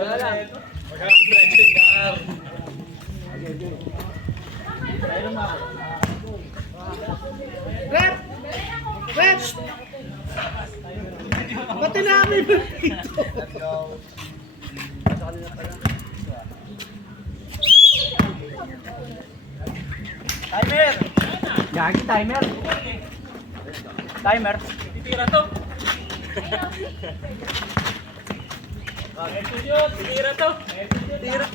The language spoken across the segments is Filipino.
Wala lang. Rep! Rep! Ba't tinamay mo dito? Timer! Gagi, timer. Timer. Titira to. Titira to. Titira.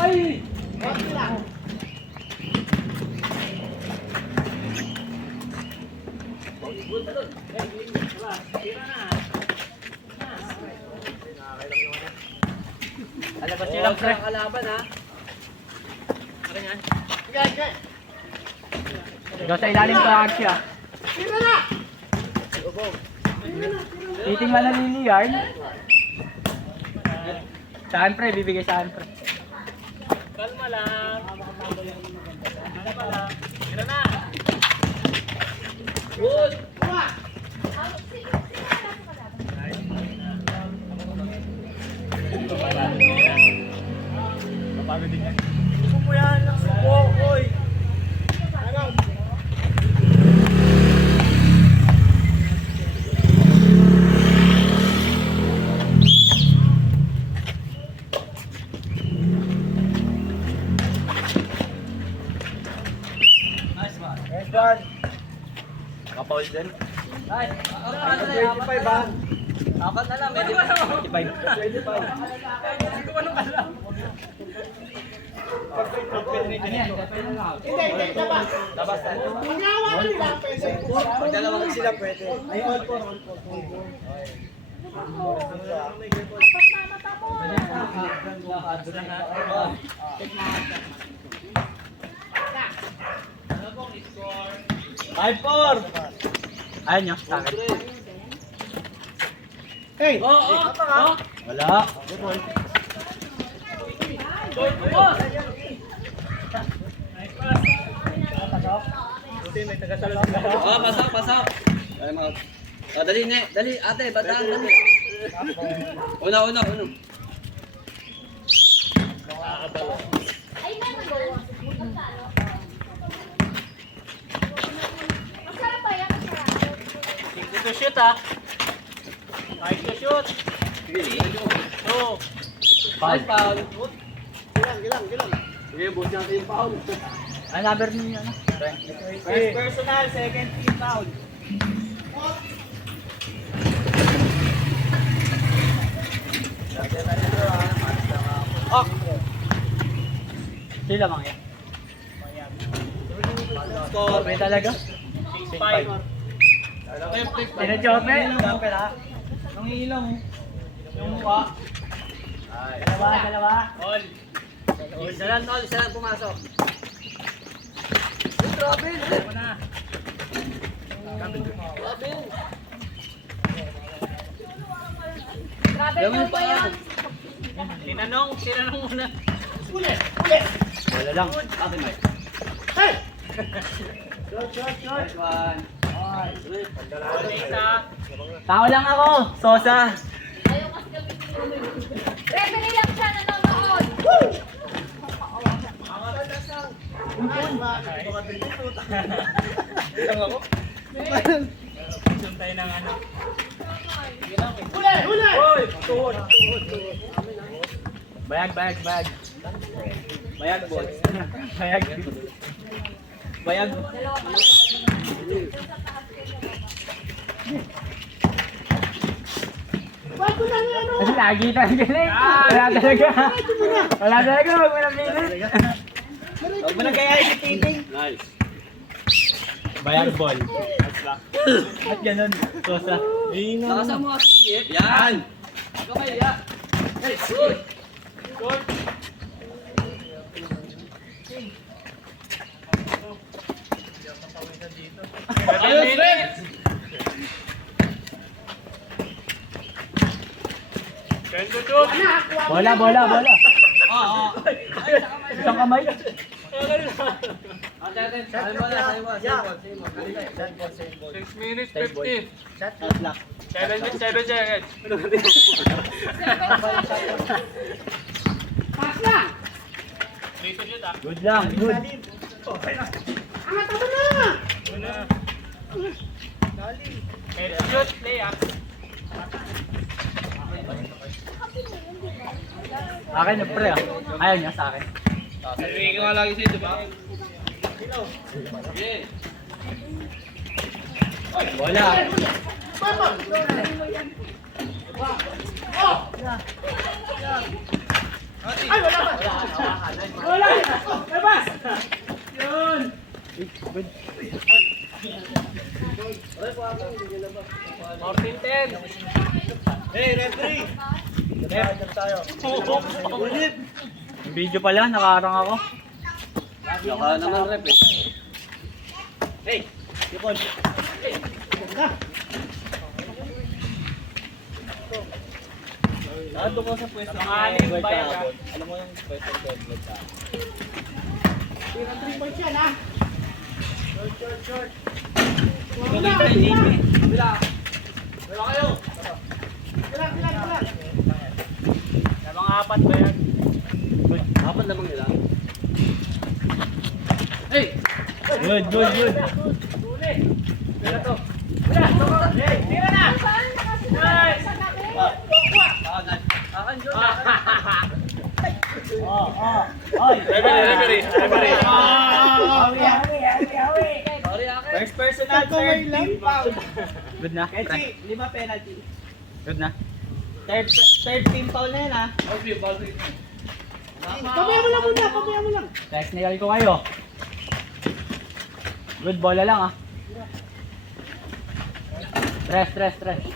Ay! Bakit lang? Alabas niyo lang, pre. Kalaban, ha? Ano yan? Ikaw sa ilalim ko lang siya. Tira na! Titingnan na Lilian. Saan pre? Bibigay saan pre? Kalma lang. Kalma lang. Tira na. Good. Kapagod din yan. Gusto mo yan ng suko, oy. Nice one. Nakapaul din. Nice. 25 ba? Apat na lang, medyo 25. Hindi ko anong alam. Hindi, labas. Labas na. Ang gawa nila, pwede. Pag dalawa kasi sila pwede. Ay, all for. Five, four. Ayaw nyo, sa akin. Hey! Wala. Oh, pasok, pasok. Ay, mga... Oh, dali, ne. Dali, ate, bataan, dali. Una. Ay, meron ba yun? Masarap ba yan? Masarap. Sige to shoot, ha. Kahit to shoot. Two. Foul. Foul. Gilang. Sige, buti natin yung foul. Ay, number niyo ano? First personal, second team foul. Oh! Sila mga yan. Score. May talaga? 6-5. Sinajote? Nung ilaw. Yung mukha. Dalawa. All. Isa lang, tol. Isa lang pumasok. Grabe. Ano na? Grabe. Grabe ba yan? Tinanong muna. Wala lang. Akin, Mike. Hey! Short. One. Isa. Tao lang ako. Sosa. Ayaw kasi gamitin yung referee lang siya nanonood. Ilang ako? Suntay ng ano. Huli! Hoy! Tuhod. Bayag. Bayag, boss. Bayag. Dalawa pa. Bago na nga ano? Kasi lagi tayo galing. Wala talaga. Huwag mo na pilit. Huwag mo na kaya isipiting. Nice. Bayag ball. At ganun. Sosa. Nakasama mo kasi. Yan. Kamay, ya. Hey, good. Good. Ayos, Red! Bola. Isang kamay. Same ball. 6 minutes 50. Shot block. 7 seconds. Pass na! Good lang, good. Angat ako na! Shoot, play up. Akin na pre ah. Ayaw niya sa akin. Sabihin ko nga lagi sa'yo, diba? Wala. Ay, wala ba? Wala! Labas! Yun! Good. 14-10. Hey, referee! Video pala, nakaharang ako. Naka naman rep eh. Hey! Yukon! Na! Nando ko sa pwesto ng Anim ba yan, ha? Alam mo yung pwesto ng Edward ka. Tira 3 points yan, ha? Short! Tuloy tayo dito eh. Kabila. Wala kayo. Wala! Labang 4 ba yan? Apat lamang nila. Hey! Good. Tira to! Hey, tira na! Akan, John. Ay! Referee. Awi! Sorry, Akan. First personal, third team foul. Good na? Kenzie, 5 penalty. Good na? Third team foul na yan, ha? Ball free. Pabaya mo lang! Technical ko kayo. Good, bola lang ah. Tres. 3 points.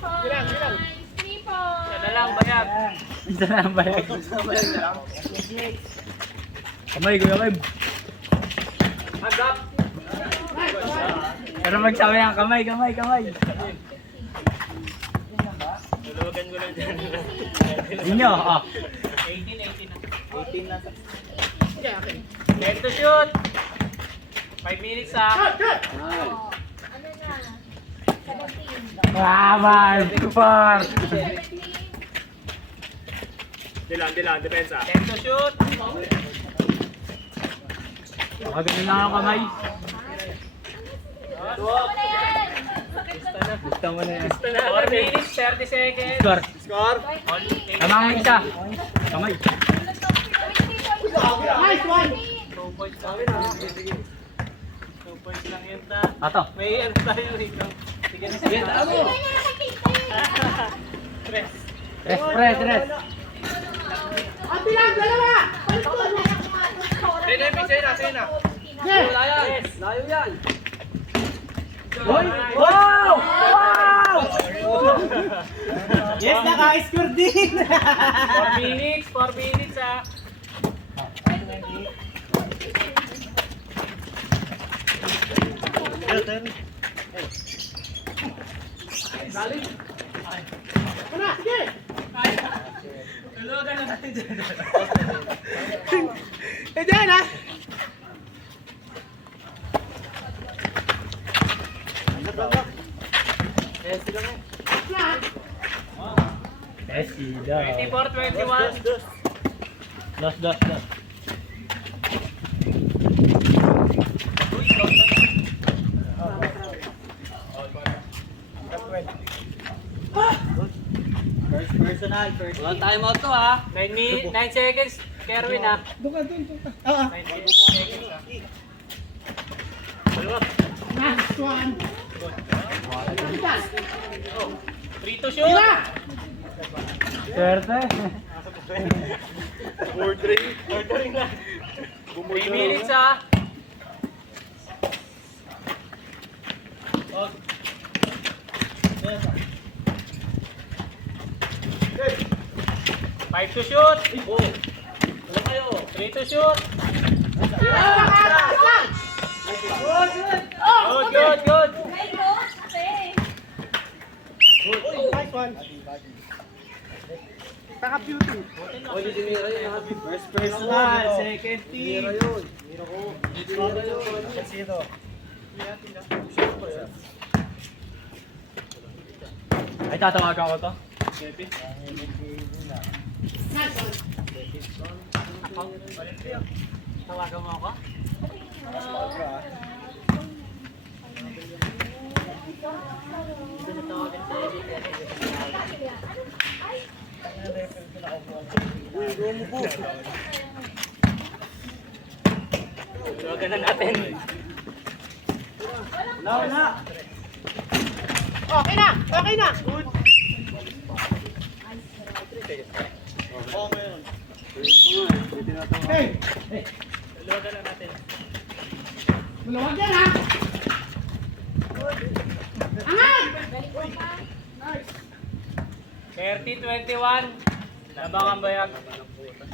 3 points. Isa na lang bayag. Kamay, Kuya Kim. Hagap. Pero magsabi ang kamay. Tulugan ko lang dyan. Inyo, ah. 18 na. 10 to shoot. 5 minutes ah. Shot! Oh, ano na? 17. Super. 17. Dilan, depensa. 10 to shoot. Ganun lang ang kamay. Gusto mo na yan. Gusto mo na yan. 4 minutes, 30 seconds. Score. 20. Tama ang isa. Kamay. Nice one! 2 points lang yun ah. 2 points lang yun na. Ato. May ano tayo rito. Sige na Sige, sige. ano? Tres. Tres. Ang bilang, dalawa! Palikod! Sa'yo na. Yeah! Wala yan. Layo yan. Wow! Yes, naka-score din! 4 minutes ah. Ano, sige! Tulugan na natin dyan. Eh, dyan, ha? Messi daw. 24-21. Dos. First personal, first. Walang time out to ha. 9 seconds. Kerwin ah. Doon ka. Ah, 9 seconds ah. nice one! Tigas! 3 to shoot. Tira! Swerte. 3 minutes ah. Five to shoot. Wala kayo. 3 to shoot. Good. Nice one! Taka-beauty. O, di sinira yun ha. First personal, second Sinira team. yun. Sinira yun. Ay, tatawagan ko to. Ako? Tawagan mo ako? Tawagan na natin. Wala. Okay na! Okay na! Good. Hey! Tawagan na natin. Malawag yan ha! Angat! 30-21. Labangan bayag.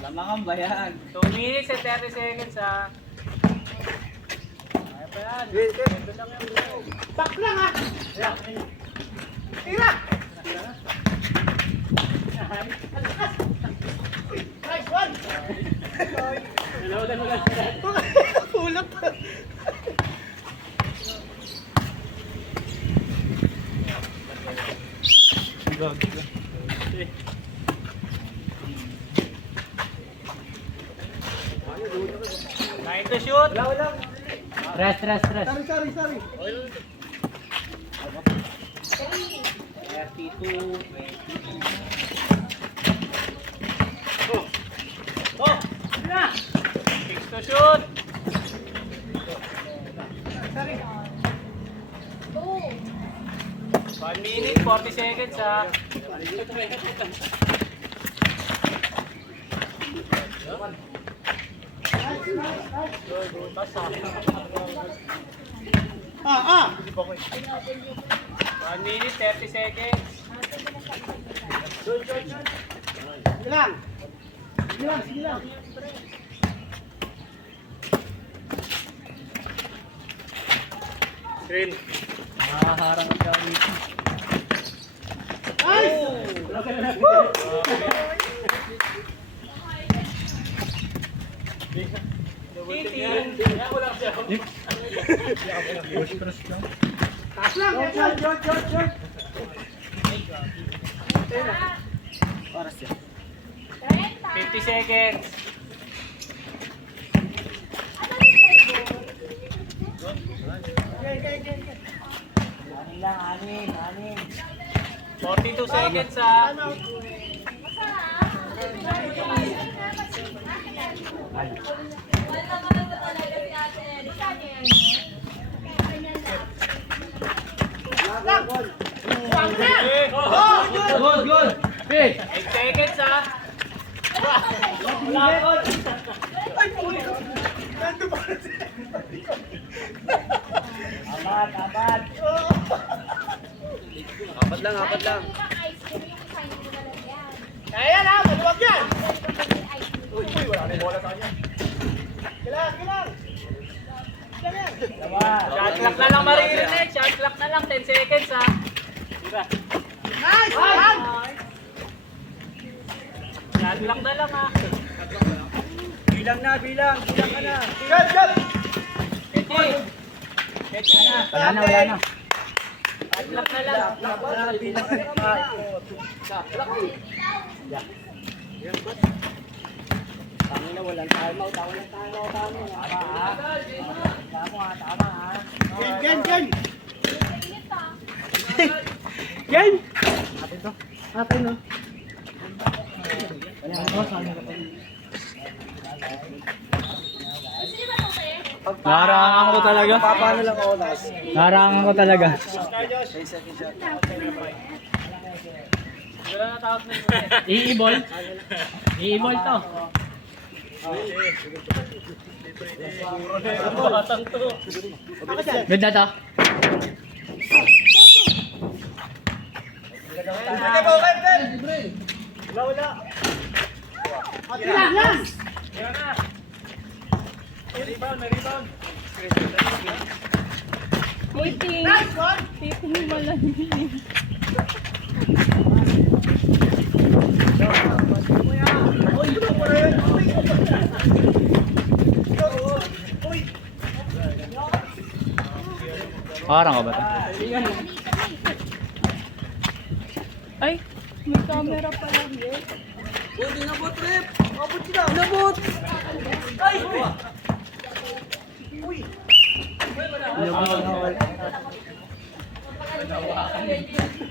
Lamangan bayan. 2 minutes and 30 seconds ha. Kaya pa yan. Back lang ha! Tira! Nice one! Ulat! Time to shoot. Rest. Sorry. 32. Six to shoot. Two. 1 minute, 40 seconds ha. Basta. 1 minute, 30 seconds. Sige lang. Screen. Nakaharang ka dito. Nice! Taas lang! Short! Oras yan. 50 seconds. Anin. 42 seconds ha. Good. 8 seconds ha. Apat lang. Kaya na! Maluwag yan! Uy, wala na yung bola sa kanya. Kailangan! Shot clock na lang maririnig. Shot clock na lang. 10 seconds ha. Nice! Shot clock na lang ha. Bilang ka na. Shot! Keti na. Wala na. Shot clock na lang. Bilang ka na. Tangina, walang timeout. Tama ha. Gen! Gen! Atin no? Narangan ko talaga. Paano lang oras? Narangan ko talaga. 10 seconds shot. Wala na tawag na i-ball. I-ball to. Batang to. Good na to. Wala. Kailangan! Yan na. May rebound. Nice one! Parang ka ba ito? Inabot, Rep! Inabot sila! Inabot! Ay! Uy!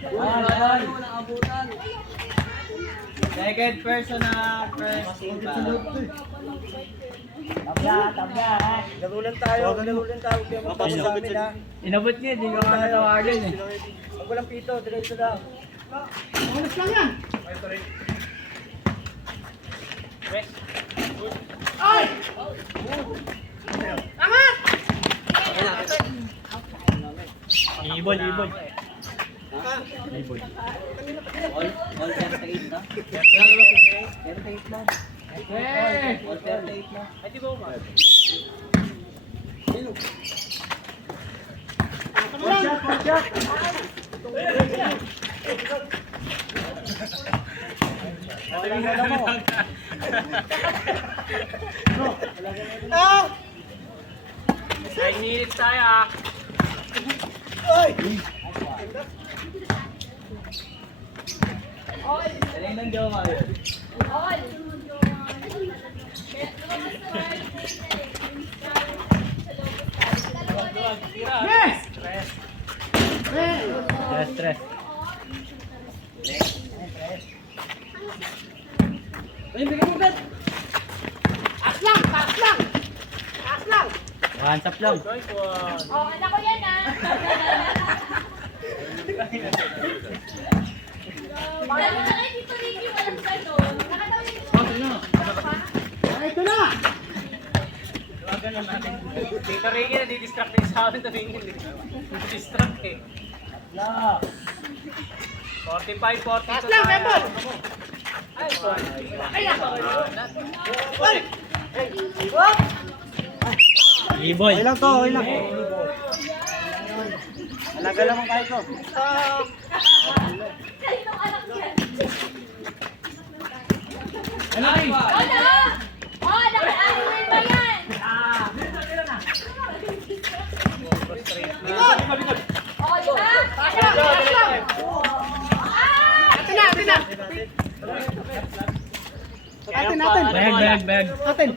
Walang abutan. Second person na first team ba? Tabla. Garulan tayo. Kaya mapasok sa amin ha. Inabot niya, di ko nga natawagan eh. Pag walang pito, diretso lang. Ulis lang yan. Ay! Angat! Ibon. All 38 na? Okay. 38 na. All 38 na. Ay, di ba umar? One shot. Wala mo. Ah! 9 minutes tayo ah. Ay! Galing ng Joma. All. Yes! Stress. Ay, bigyan mo agad! Taas lang! Hands up lang. Oh, anak ko yan ah. Dalo na kayo dito, Ricky. Walang gano'n. Nakatawin mo. Ay, ito na! Dito rin yun, nadidistract din sa akin. Nadidistract eh. 45, 42 Taas lang, Pebble! Ay, Ay! Iboy. Okay lang to, okay lang. Alaga lang ang kahit ko. Kaninong anak yan? Ano rin? Oh, na! Oh, naka-animal ba yan? Oh, di ba? Atin na! Bag. Atin!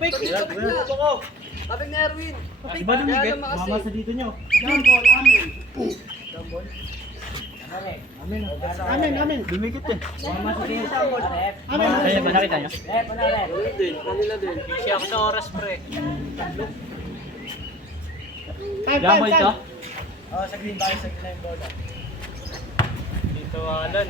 Sabi ni Erwin. Di ba lumigit? Mama sa dito nyo. Jambol, amin. Amin. Dumikit eh. Mama sa dito. Amin. Ay, ba nakita nyo? Kanila din. Busy ako sa oras, pre. Time. Jumbo ito? Oh, sa green bar, sa green bola. Dito, Alan.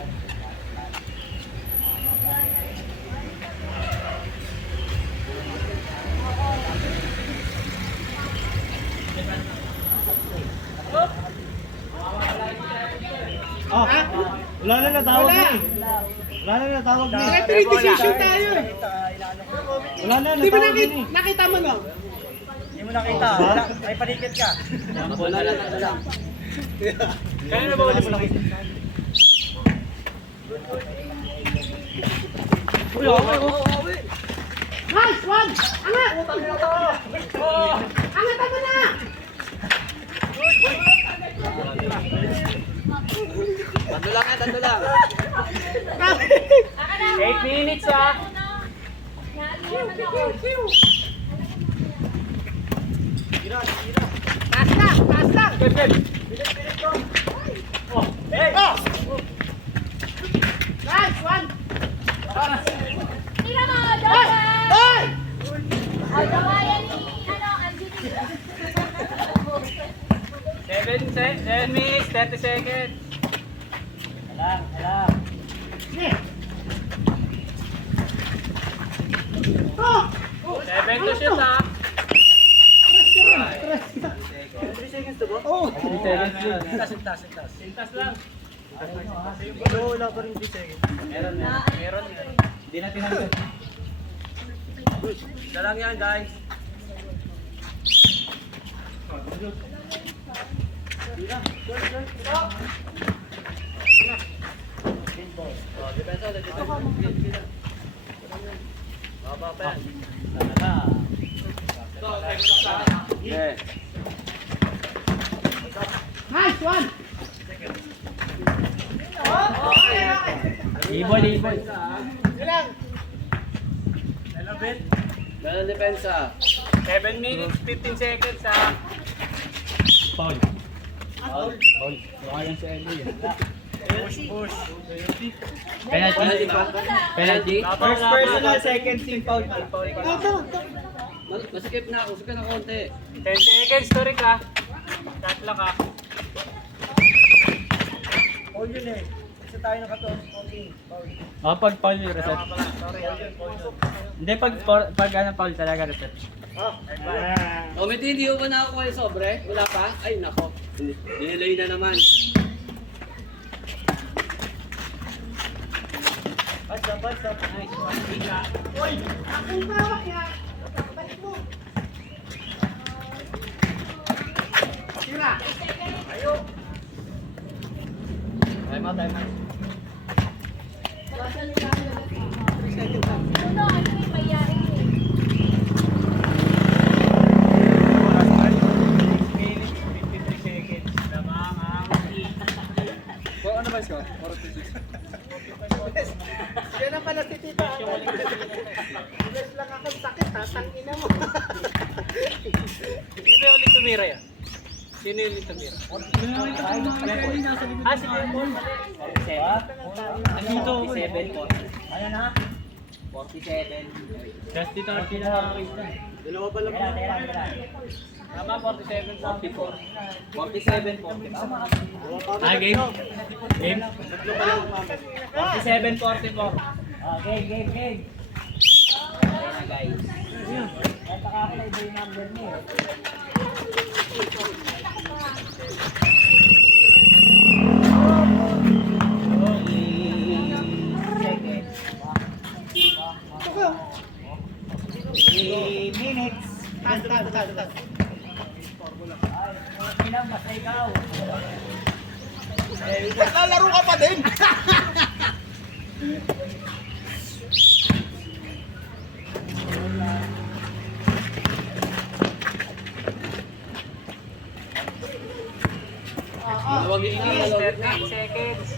Oh, wala na natawag na eh. Wala na natawag na. Referee decision tayo eh. Wala na natawag na eh. Nakita mo no? Hindi mo nakita. Wala. Ay panikit ka. Wala lang. Kaya na ba ulit mo nakita? Uy, okay. Nice one! Angat! Angat ako na! Tando lang. 8 minutes ah! Taas lang! Oh, hey! Nice one! Tira mo, Hoy! Jowa! Hoy! O, Jowa yan ni, Angie. 7 minutes, 30 seconds. Alam. Sige! Oh! 7 to shoot ah. 3 seconds to go? Oh! 3 seconds yun. Sintas. Sintas lang. Wala pa rin 3 seconds. Meron yan. Hindi natin hanggang. Isa lang yan, guys. Depensa. Baba pa yan. Yeah. Nice one! Ibon. Ilang? Ganun depensa. 7 minutes, 15 seconds Foul. Baka yan si Eloy Push. Penalty. Penalty. First personal, second team foul. Masikip na, usap ka ng konti. 10 seconds, sorry ka. Shot lang ka. Foul yun eh. Isa tayo nakatuon. Pag foul yung reset. Hindi, pag foul talaga reset. Committee, hindi ko ba nakakuha yung sobre? Wala pa? Ay, nako. Dinelay na naman. Basta. Nice one. Uy! Akong tawag yan! Balik mo! Tira! Ayo! Time out. Ano, ano yung mayayari? 6 minutes, 53 seconds. Lamang ang Ano ba score? Yan na pala si Tita. Bless lang ako, sakit ha, tangina mo. Sino yung ulit tumira yan? Sino yung ulit tumira? Si Paul. Ano ito? 47 po. Ano na? 47. Just dito na pinaka-rate na. Dalawa pa lang. Tama, 47 sa 47 po. Game? Game? 47-44. Game. Ayan na guys. Nagkakakulay ba yung number niya? Minutes. Tan. Ilang basta ikaw. Naglalaro ka pa din. Huwag yung ilalawag na. 13 seconds.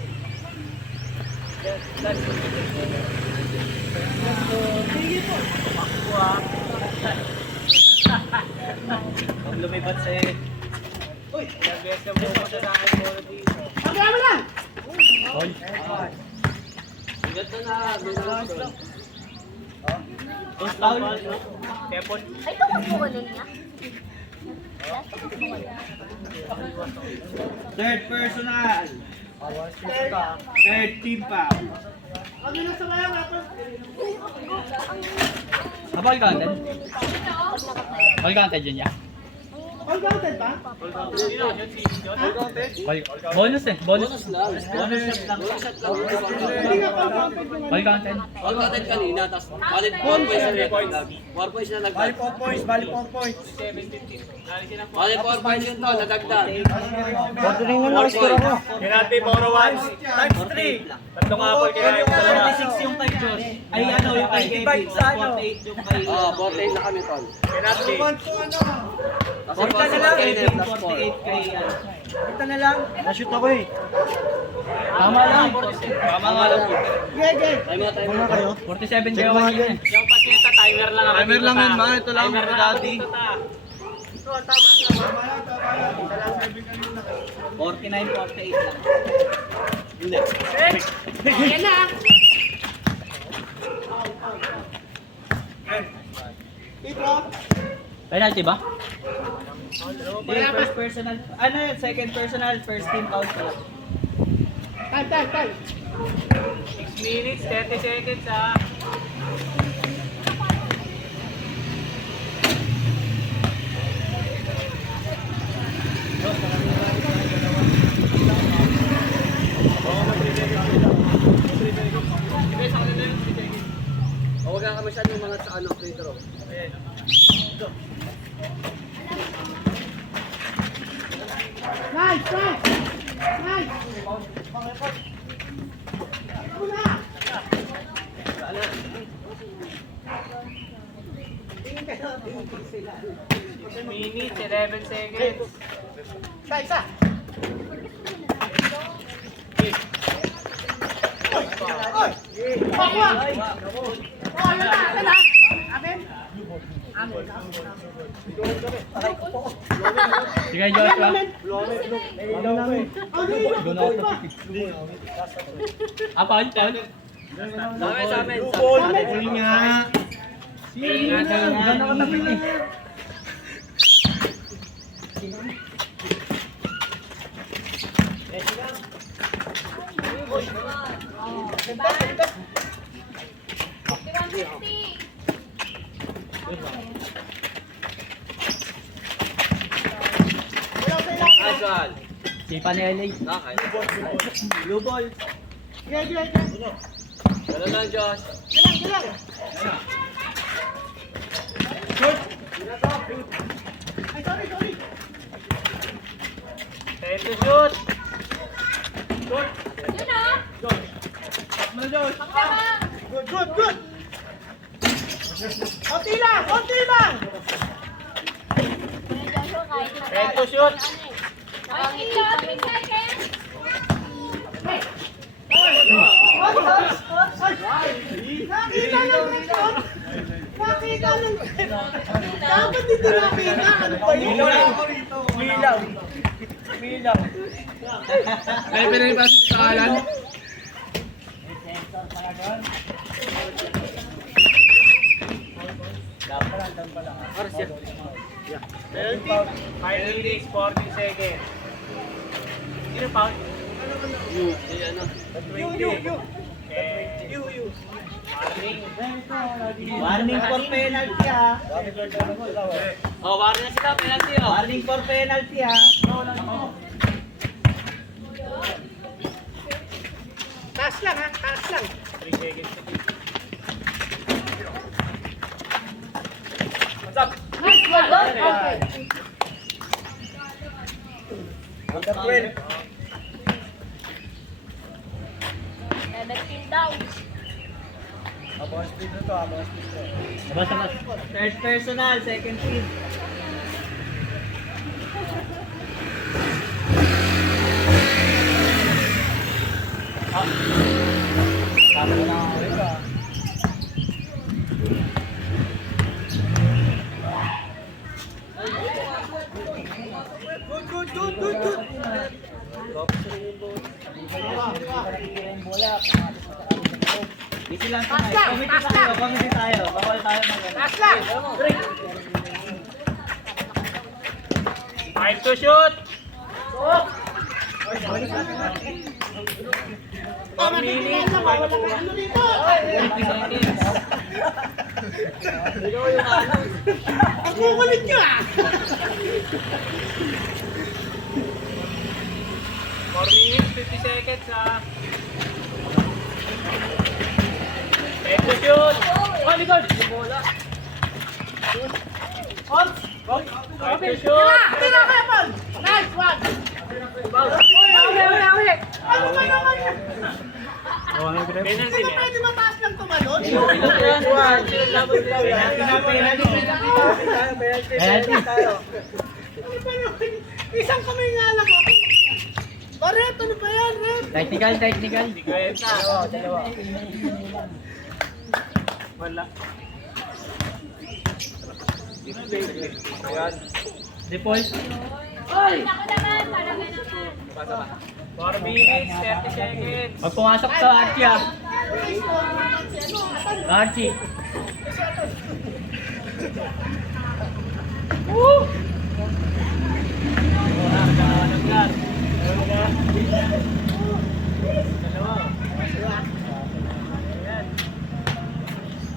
Pag lumipat sa'yo. Uy! Nag-best na pumunta sa akin muna dito. Pagkama lang. Hoy! Ingat na. Post foul. Kepon. Ay, tapos mo ganun niya? Third personal. Third team pa. Ang ilang sa kaya nga Ball counted? Ball counted yun niya? all counted ba? Bonus eh. Bonus. Bonus lang. Bonus shot lang. Bonus shot lang. Hindi nga all counted yun. Ball counted. All content kanina, tapos balik 4 points na nag-4 points na nagdag. 4 points. Balik 4 points yun to, nadagdag. Bottling na lang score ako. Kinati, Boro once. Times 3. Tatlong apple kinain ko talaga. 46 yung kay Josh. Ay ano yung kay Divide sa ano? 48 yung kay... Oo, 48 na kami, tol. Kinati. Kasi Ito na lang. 48 kay... Ito na lang. Na-shoot ako eh. Tama lang. Tama nga lang. Gege. Time out. 47 gawa niya eh. Yung pasita, timer lang ako. Timer lang yun, man. Ito lang, daddy. 49-48 lang. Ayan na. Ito. Penalty ba? Hindi, first personal. Ano yun? Second personal, first team out pala. Time. 6 minutes, 30 seconds Huwag ka masyadong mga sa ano, free throw. Nice! minutes, 11 seconds. Isa! Oy! Bakwa! Oh, yun na! Sige, Joshua. Paul. Dami sa amin. Huli nga. Oh, diba? 5150. Nice one. Sipa ni LA. Nakay. Blue ball. Ganun lang, Josh. Time to shoot. Yun ah. Magkabang. Good. Konti lang. Time to shoot. Nakakita, 3 seconds. Nakita ng dapat dito nakita. Ano ba yun? Milaw. Ay, pinalipas sa kalan. Five minutes, 40 seconds. Sino foul? Warning for penalty ah. Oh, wari na sila. Penalty, oh. Warning for penalty ah. Taas lang ha, taas lang. 3 seconds. What's up? Okay. Under 12. 17 daw. Abang speed na to, abang speed to. Basta mas. Third personal, second team. Tama na ako. Good. Easy lang tayo. Committee tayo. Bawal tayo mag Taas lang. Time to shoot. Oh, minutes. Ano dito? Ang kukulit nyo ah! 4 minutes, 50 seconds ah. Time to shoot. Oh, likod. Bola. Time to shoot. Tira ka, Paul. Nice one. Uli. Ano ba naman yan? Penalty na. Pwede mataas lang tumalon? Penalty tayo. Ano ba naman? Isang kamay nga lang ako. Rep, ano ba yan, Rep? Technical. Hindi kwenta. Dalawa. Wala. Default. Oy! Ako naman, para ganun. 4 minutes, 30 seconds. Pag pumasok sa Archie ah. Archie.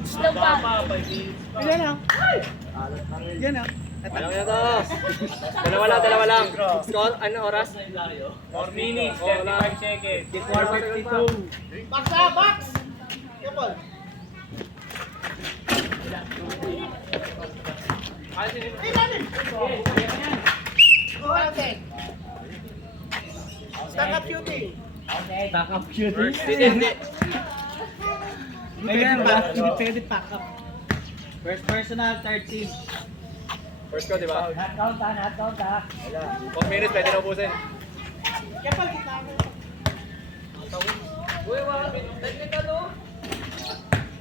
Slow pa. Yan ah. Walang na to. Dalawa lang. Score, ano oras? 4 minutes, 35 seconds. 4:52. Box! Kapal. Okay. Stack up shooting. Back up shooting. Hindi. Hindi pwede pack up. First personal, 13. First ko, di ba? Not count ha. 4 minutes, pwede na ubusin. Kapal kita. Uy, wala. Technical, oh.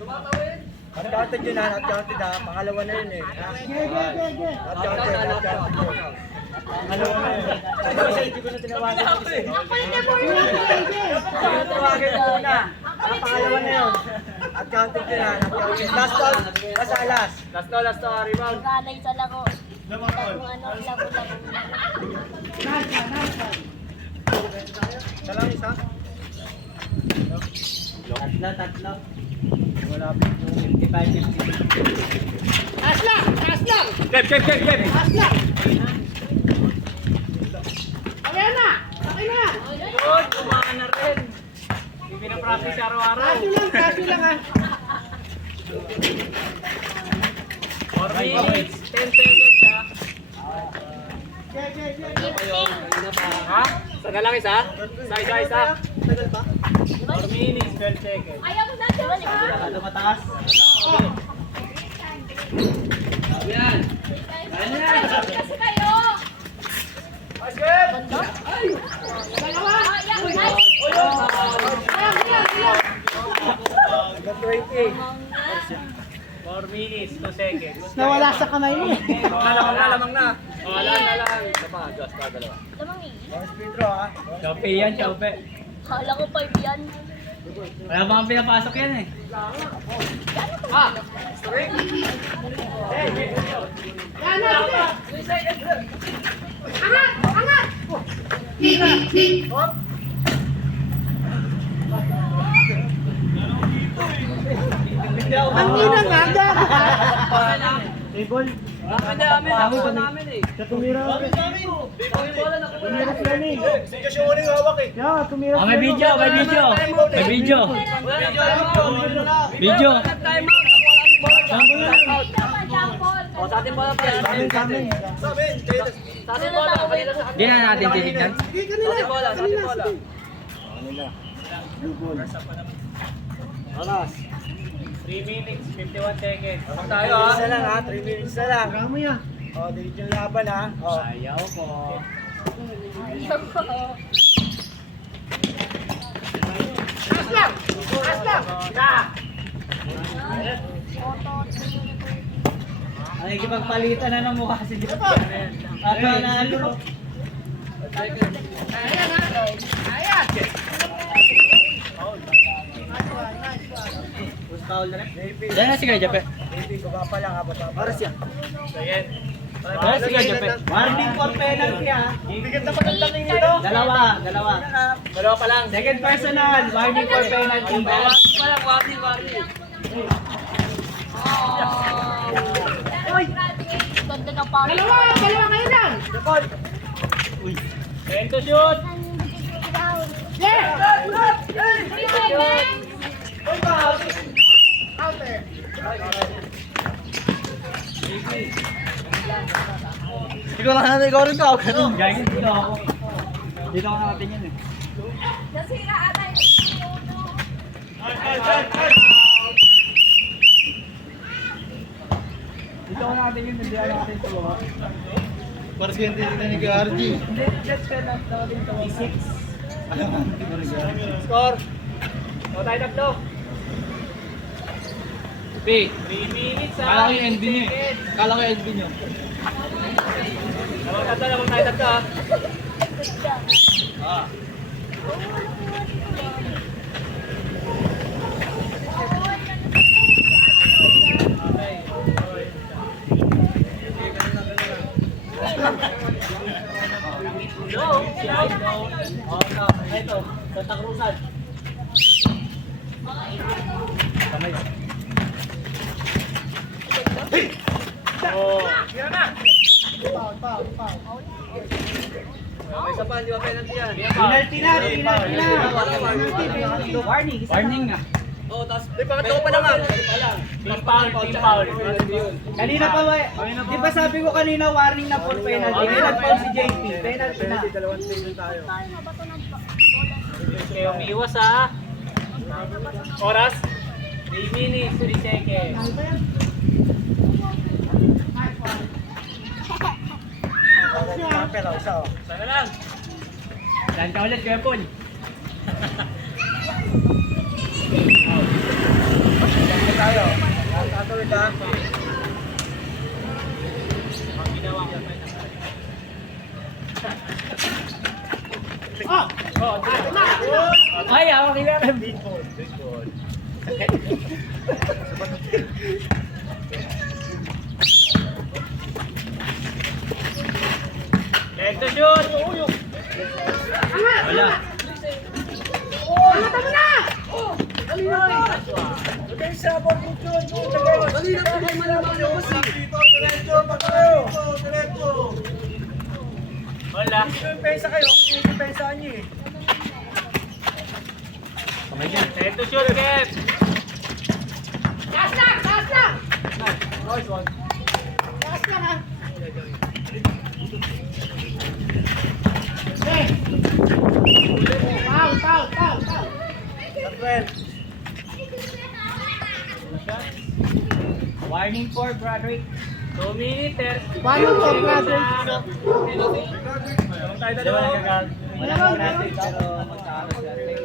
Tumatawin. At counted yun ha, at counted ha. Pangalawa na yun eh. At counted, at counted. Pangalawa na yun. Kasi hindi ko na tinawagan. Ako yun na po yun. Tinawagan ko na. Pangalawa na yun. At counted yun ha, at counted. Last call, last. Last call, rebound. Galay sa laro. Kung ano, laro-laro. Isa lang isa. Tatlo. Wala pa po. 55-50. Taas lang! Kep! Taas lang! Ayan na! Okay na! Good, kumakan na rin. Hindi pinapractice araw-araw. Kaso lang ha. 4 minutes, 10 seconds ha. Ha? Sana lang isa? Isa. Tagal pa? 4 minutes, 12 seconds. Ayaw mo na dyan, ha? Ano mataas? Yan. Kasi kayo. Dalawa. Ayaw, nice. Hanggang 20. 4 minutes, 2 seconds. Nawala sa kamay mo. Lamang na. Wala na lang. Lamang eh. Speed draw ha. Chope yan, chope. Kala ko 5 yan. Wala bang pinapasok yan eh. Ang ina nga, gago ka. Table. Namin eh. Sa tumira. Tumira sila ni. Kasi uling hawak eh. Yeah, tumira Oh, may video. Video. O, sa ating bola pa yan. Kami. Sa ating bola. Kanila sa Hindi na natin titignan. Sige, kanila. Kanila, sige. Oras. 3 minutes, 51 seconds. tayo ha. Isa lang ha, 3 minutes na lang. Gramo ya. O, delete yung laban ha. O. Ayaw ko. Ayaw ko. Taas lang. Ay, ikipagpalitan na ng mukha si Jeff. At nanalo. Foul na rin. Diyan na si Kuya Jeff. Baby, baba pa lang ha. Para siya. Diyan si Kuya Jeff. Warning for penalty ha. Bigat na pagkatangin nito. Dalawa. Dalawa pa lang. Second personal, warning for penalty. Walang warning. Ganda ng pangit. Dalawa kayo lang. Japon. Ten to shoot. Ikaw lang natin, ikaw rin ka. Gagawin dito ako. Dito ako nakatingin eh. Nasira ata yung Dito ako nakatingin, hindi ako nakatingin sa baba. Para siya hindi na ni RG. Hindi, just ka lang nakatingin sa baba. 6. Score. O tayo tatlo. P. 3 minutes ha. Kala ko yung NB niyo eh. Kala ko yung NB niyo. Lamang tayo tatlo ha. Ito, Santa Cruzan. Oh. May isa pa, di ba penalty yan? Penalty na. Warning. Warning nga. Oo, tapos pangatlo pa lang. Team foul. Kanina pa ba? Di ba sabi ko kanina warning na for penalty? Nag-foul si JP. Penalty na. Dalawang penalty tayo. Kayo umiwas ha. Oras? 3 minutes, 3 seconds. Pero isa o. Sana lang. Saan ka ulit, Kuya Paul? Tayo. ulit ha. Ay, ako kailangan. Leg to shoot! Wala. Wala. Pensa kayo, kasi yung pensahan niyo eh. Kamay dyan. Leg to shoot, Kev! Gas lang! Gas lang! Nice one. Gas lang ha! Warning for Broderick. 2 minutes. Paano to, brother? Tayo dalawa nagkagal. Wala naman natin, pero magkakakas natin.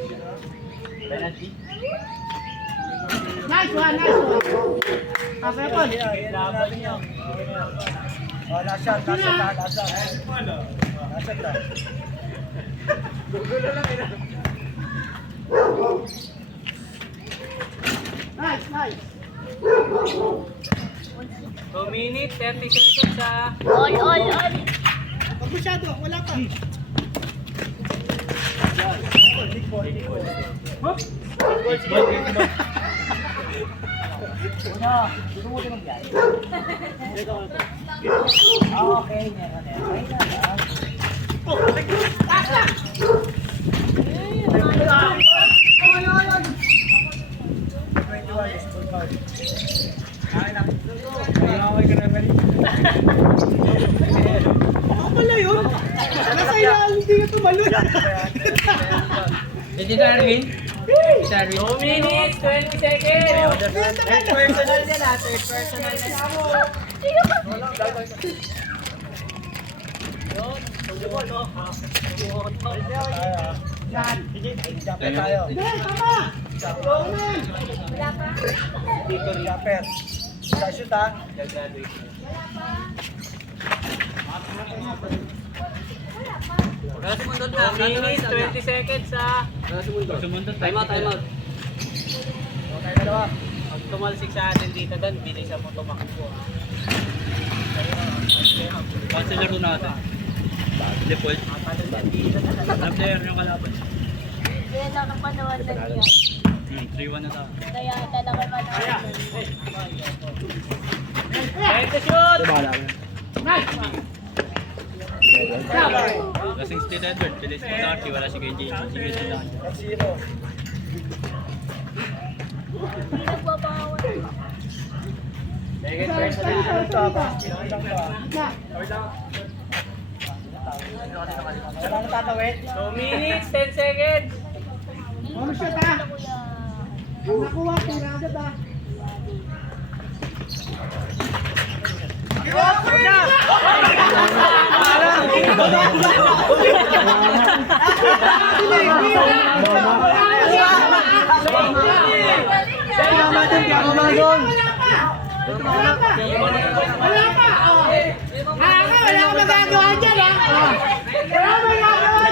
Penalty. Nice one, nice one. Okay po. Laban niyo. Oh, last shot, last shot, last shot. Last shot lang. Nice, nice. 2 minutes, 30 seconds ha. All! Pag masyado, wala pa. Big ball, big ball. Okay, Ako pala yun. Nasa ilalim, hindi ka tumalun. Did you Darwin? 2 minutes, 20 seconds. Third personal yan ha, third personal yan. Yan. Japper tayo. Hindi, tama. Roman. Wala pa? Victor Japper. Sa shoot ha. Kaya sumundot na. 2 minutes, 20 seconds ha. Kaya sumundot. Time out, time out. O, tayo dalawa. Pag tumalsik sa atin dito doon, bilisan mo tumakbo ha. Cancel laro natin. Default. Top player yung kalaban. Kaya lang ang panawan na niya. 3-1 na tayo. Kaya talaga panawan. Time to shoot! Nice. Lasing si Edward, bilis mo sa RT, wala si KJ. Sige, sila. Zero. Hindi nagbabawan. Second personal. Wala na tatawid. 2 minutes, 10 seconds. Ano siya ta? Nakuha, tira agad ha.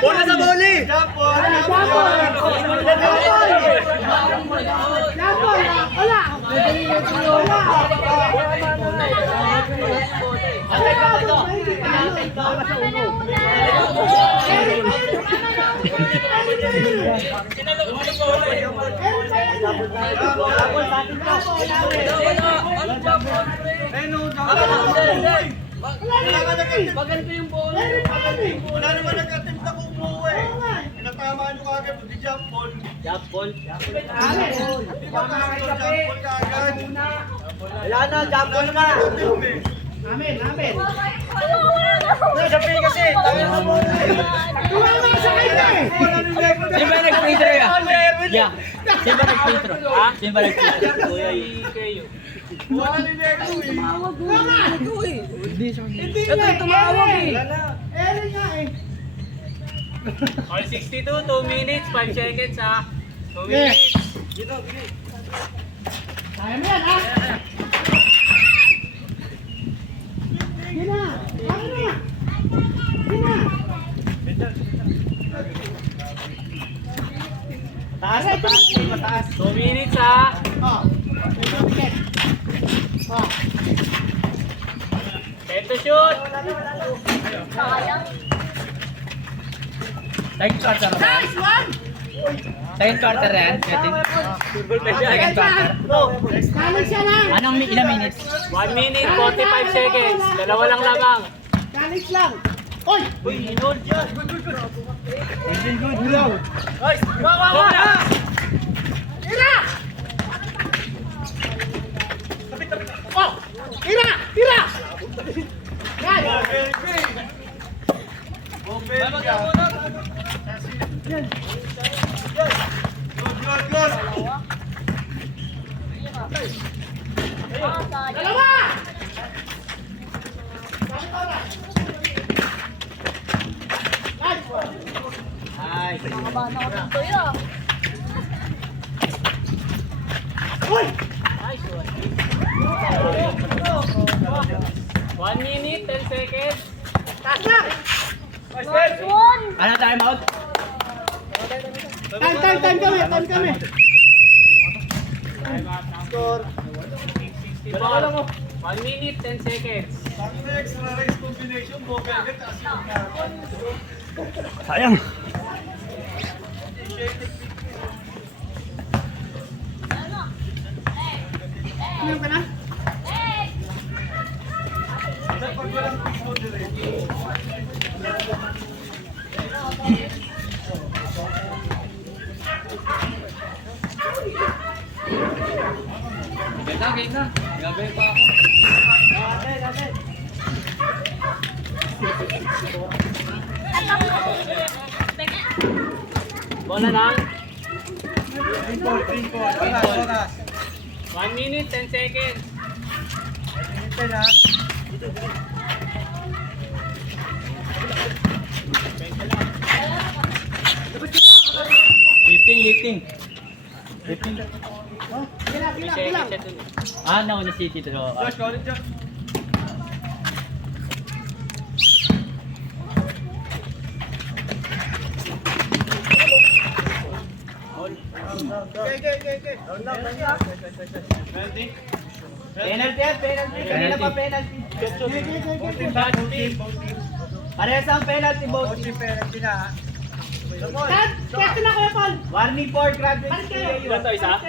Bola sa boli! Wala naman nagka-attempt ako umuwi. Pinatamaan nyo kagad, mag-jump ball. Jump ball. Hindi ba jump ball kagad? Wala na, jump ball na! Amen, amen. Sabi kasi, tayo na mo. Tumama sa kanya eh. Sino ba nag-intro yan? Yeah. Sino ba nag-intro? Ha? Sino ba nag-intro? Kuya, kayo. Wala ni Nego eh. Hindi Ito, nga, tumawag eh. Ere nga eh. All 62, 2 minutes, 5 seconds ha. 2 minutes. Kaya mo yan ha. Second quarter na. Nice one! Second quarter yan. Second quarter. Challenge siya lang! Anong ilang minutes? 1 minute, 45 seconds. Dalawa lang lamang. Challenge lang! Oy! Uy, inol dyan. Good, Hulaw! Ay, wala! Tira! Oh! Tira! Tira! Yan! Yan! Dalawa! Ay. Nakabahan ako dito yun. Uy! Nice one. 1 minute, 10 seconds. Taas na! Nice one! Ano time out? Time kami! Dalawa lang mo. 1 minute, 10 seconds. Sayang. Ano ka na? Game na. Gagawin pa ako. Bola lang. 1 minute, 10 seconds. Lifting. May seconds siya dun. Ah, nauna si Tito. Penalty yan, penalty. Kanina pa penalty. Parehas ang penalty, both. Penalty na. Kaya na kayo, Paul. Warning for graduate. Ilan to, isa?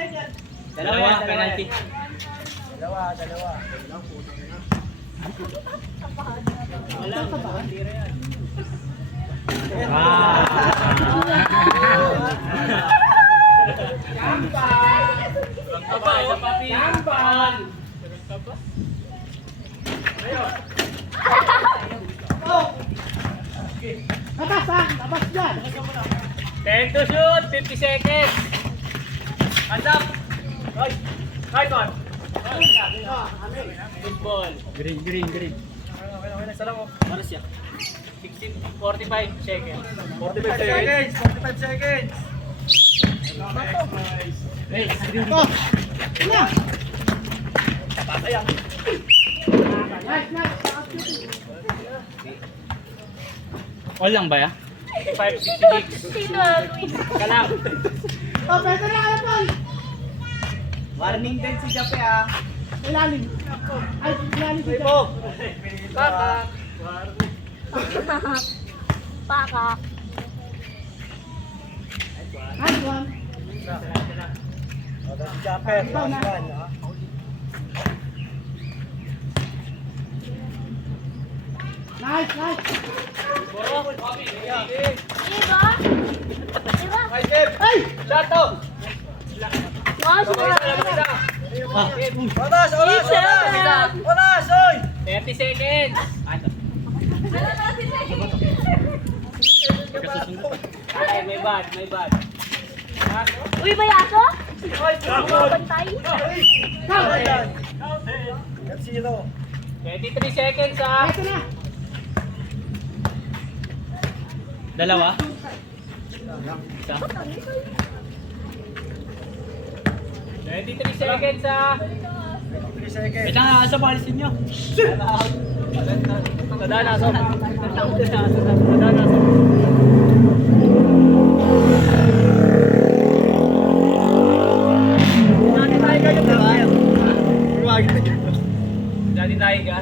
Dalawa, penalty. Aba, isa pa, Pimpal. Labas ha, labas dyan. 10 to shoot, 50 seconds. Hands up. Right on. Football. Green. Ano siya? 45 seconds. 45 seconds. Oh, ina. Nice. All lang ba ya? 5, 66. Sino Alwin? Kalang. Oh, pwede na kayo, Paul. Warning din si Jape ah. Ilalim. Ay, ilalim si Ipo. Kaka. Paka. Nice one. Ikaw na. Nice. Diba? Ay! Shato. Mas wala. Oras! 30 seconds. Okay, may bad. Uy, bayaso? Bantay? 23 seconds ah. Ito na. Dalawa? Isa. 23 seconds ah. Ito nga, asa palisin nyo. Kadanaso. Jadi tayo ka.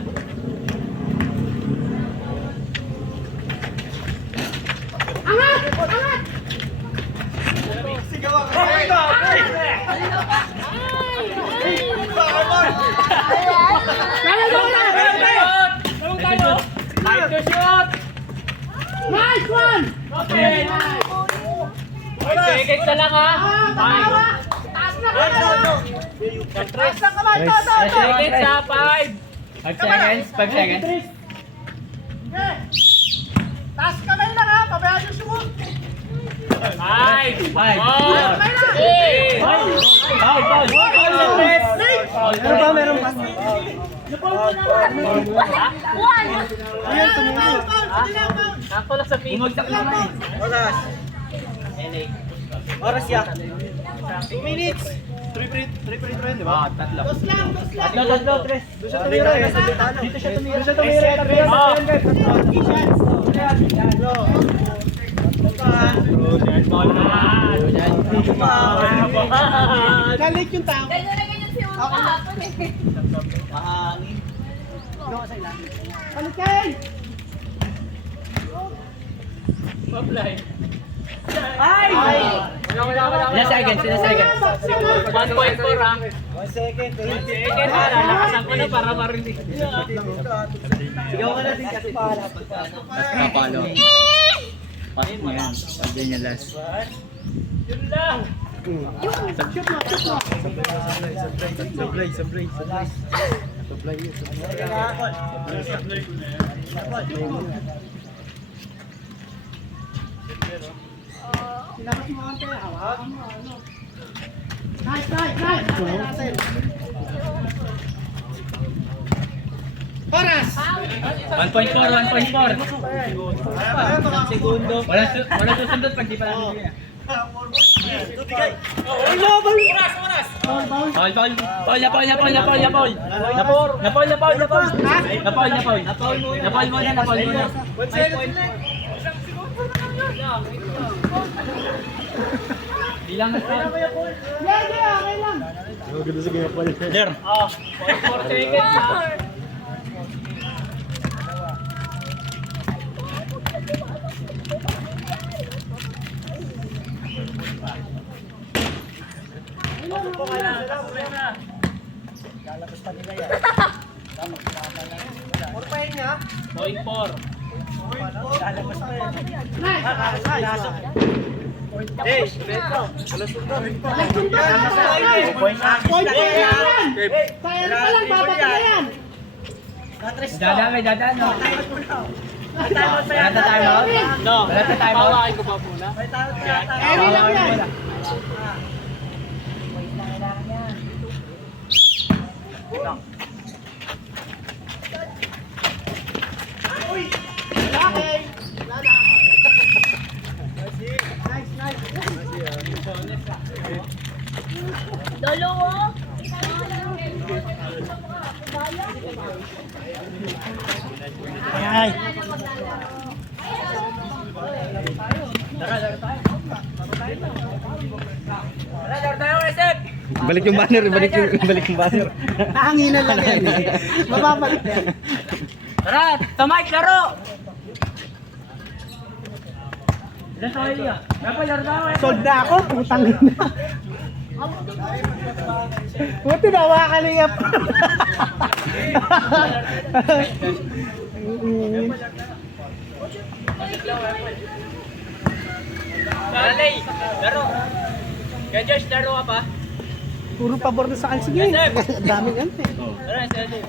Time to shoot! Nice one! Okay. 5 seconds na lang ha. 5 seconds ha. 5 seconds. 5 seconds. Taas kamay lang ha, pabayaan yung sumot. 5 4 3 Meron pa? One! Ayan, tumingin. Sakto lang sa pingog. Oras. Oras ya. 2 minutes. 3 di ba? Tatlo. Dos lang. Tatlo, tres. Doon siya tumira eh. Dito siya tumira. Doon siya tumira. Galit yung tao. Ganyan na ganyan si Uno kahapon eh. Kalikay! Apply. Ay! Ilan seconds? 1.4 ha. 1 second. Second ha. Lalakasan ko na para marinig. Sigaw ka na din kasi pala. Napalo. Pasok mo yan. Pag ganyan last. Yun lang. Shoot mo. Sablay. Sinabas mo ang tayo. Hawakan mo. Nice. Oras! 1.4. Segundo. Walang susundot pag di pa natin bigyan. Napol muna. Bilang na po. Okay lang. Der. 4 seconds ha. Orpahin niya. 0.4. Dadaan no. Wala na time out? No. Wala na time out? Pawain ko pa muna. Eri lang yan. Dalawa. Ay. Balik yung banner. Balik yung banner. Nahanginan lang yan. Mababalik yan. Tara, sa mic, laro! Ilan sa kayo liya? Dapat laro tayo eh. Sold na ako. Putang ina. Buti nawa ka niya. Dalay, laro. Kaya Josh, laro ka pa? Puro pabor na sa akin. Sige. Dami yan eh. Tara, sige.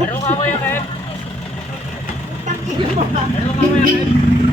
Laro ka ko yan, Ken. Laro ka ko yan, Ken.